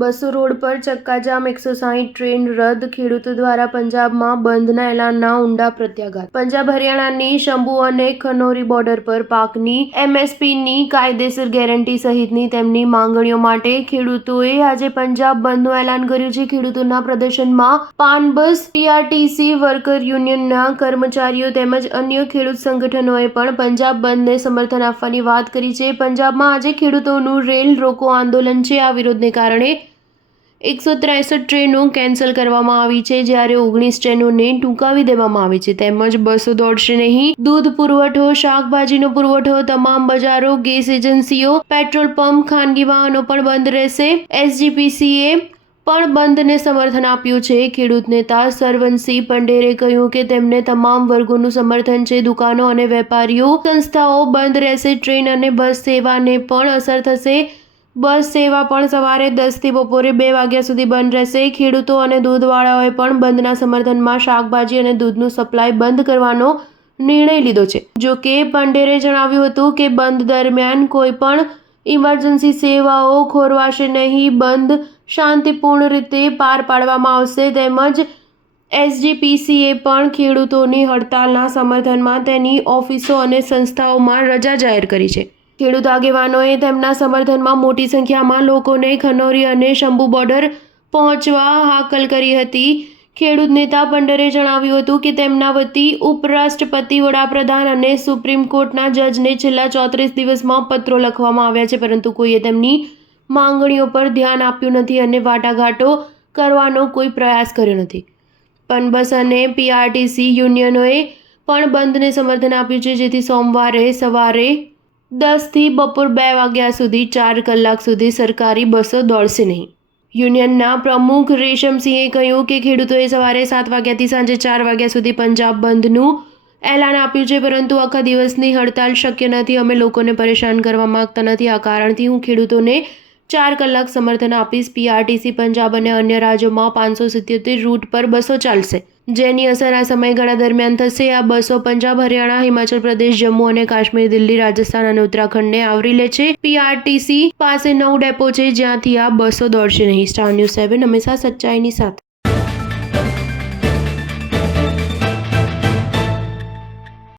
બસો રોડ પર ચક્કાજામ 160 ટ્રેન રદ ખેડૂતો દ્વારા પંજાબમાં બંધના એલાનના ઊંડા પ્રત્યાઘાત પંજાબ હરિયાણાની શંભુ અને ખનોરી બોર્ડર પર પાકની એમએસપીની કાયદેસર ગેરંટી સહિતની તેમની માંગણીઓ માટે ખેડૂતોએ આજે પંજાબ બંધનું એલાન કર્યું છે। ખેડૂતોના પ્રદર્શનમાં પાનબસ પીઆરટીસી વર્કર યુનિયનના કર્મચારીઓ તેમજ અન્ય ખેડૂત સંગઠનોએ પણ પંજાબ બંધને સમર્થન આપવાની વાત કરી છે। પંજાબમાં આજે ખેડૂતોનું રેલ રોકો આંદોલન છે। આ વિરોધને કારણે 163 ટ્રેનો કેન્સલ કરવામાં આવી છે, જ્યારે 19 ટ્રેનોને ટૂંકાવી દેવામાં આવી છે। તેમજ બસો દોડશે નહીં। દૂધ પુરવઠો, શાકભાજીનો પુરવઠો, તમામ બજારો, ગેસ એજન્સીઓ, પેટ્રોલ પંપ, ખાનગી વાહનો પણ બંધ રહેશે। એસજીપીસીએ પણ બંધને સમર્થન આપ્યું છે। ખેડૂત નેતા સરવનસિંહ પંડેરે કહ્યું કે તેમને તમામ વર્ગોનું સમર્થન છે। દુકાનો અને વેપારીઓ સંસ્થાઓ બંધ રહેશે। ટ્રેન અને બસ સેવાને પણ અસર થશે। બસ સેવા પણ સવારે 10 થી બપોરે 2 વાગ્યા સુધી બંધ રહેશે। ખેડૂતો અને દૂધવાળાઓએ પણ બંધના સમર્થનમાં શાકભાજી અને દૂધનું સપ્લાય બંધ કરવાનો નિર્ણય લીધો છે। જો કે પંડેરે જણાવ્યું હતું કે બંધ દરમિયાન કોઈ પણ ઇમરજન્સી સેવાઓ ખોરવાશે નહીં। બંધ શાંતિપૂર્ણ રીતે પાર પાડવામાં આવશે। તેમજ એસજીપીસીએ પણ ખેડૂતોની હડતાલના સમર્થનમાં તેની ઓફિસો અને સંસ્થાઓમાં રજા જાહેર કરી છે। ખેડૂત આગેવાનોએ તેમના સમર્થનમાં મોટી સંખ્યામાં લોકોને ખનોરી અને શંભુ બોર્ડર પહોંચવા હાકલ કરી હતી। ખેડૂત નેતા પંડેરે જણાવ્યું હતું કે તેમના વતી ઉપરાષ્ટ્રપતિ, વડાપ્રધાન અને સુપ્રીમ કોર્ટના જજને છેલ્લા 34 દિવસમાં પત્રો લખવામાં આવ્યા છે, પરંતુ કોઈએ તેમની માંગણીઓ પર ધ્યાન આપ્યું નથી અને વાટાઘાટો કરવાનો કોઈ પ્રયાસ કર્યો નથી। પનબસ અને પીઆરટીસી યુનિયનોએ પણ બંધને સમર્થન આપ્યું છે, જેથી સોમવારે સવારે 10 થી બપોર 2 વાગ્યા સુધી 4 કલાક સુધી સરકારી બસો દોડશે નહીં। યુનિયનના પ્રમુખ રેશમસિંહે કહ્યું કે ખેડૂતોએ સવારે 7 વાગ્યાથી સાંજે 4 વાગ્યા સુધી પંજાબ બંધનું એલાન આપ્યું છે, પરંતુ આખા દિવસની હડતાલ શક્ય નથી। અમે લોકોને પરેશાન કરવા માંગતા નથી। આ કારણથી હું ખેડૂતોને 4 કલાક સમર્થન આપીશ। પીઆરટીસી પંજાબ અને અન્ય રાજ્યોમાં 577 રૂટ પર બસો ચાલશે, જેની અસર આ સમયગાળા દરમિયાન થશે। આ બસો પંજાબ, હરિયાણા, હિમાચલ પ્રદેશ, જમ્મુ અને કાશ્મીર, દિલ્હી, રાજસ્થાન અને ઉત્તરાખંડને આવરી લે છે। પીઆરટીસી પાસે 9 ડેપો છે જ્યાંથી આ બસો દોડશે નહીં। સ્ટાર ન્યૂઝ 7 હંમેશા સચ્ચાઈની સાથે।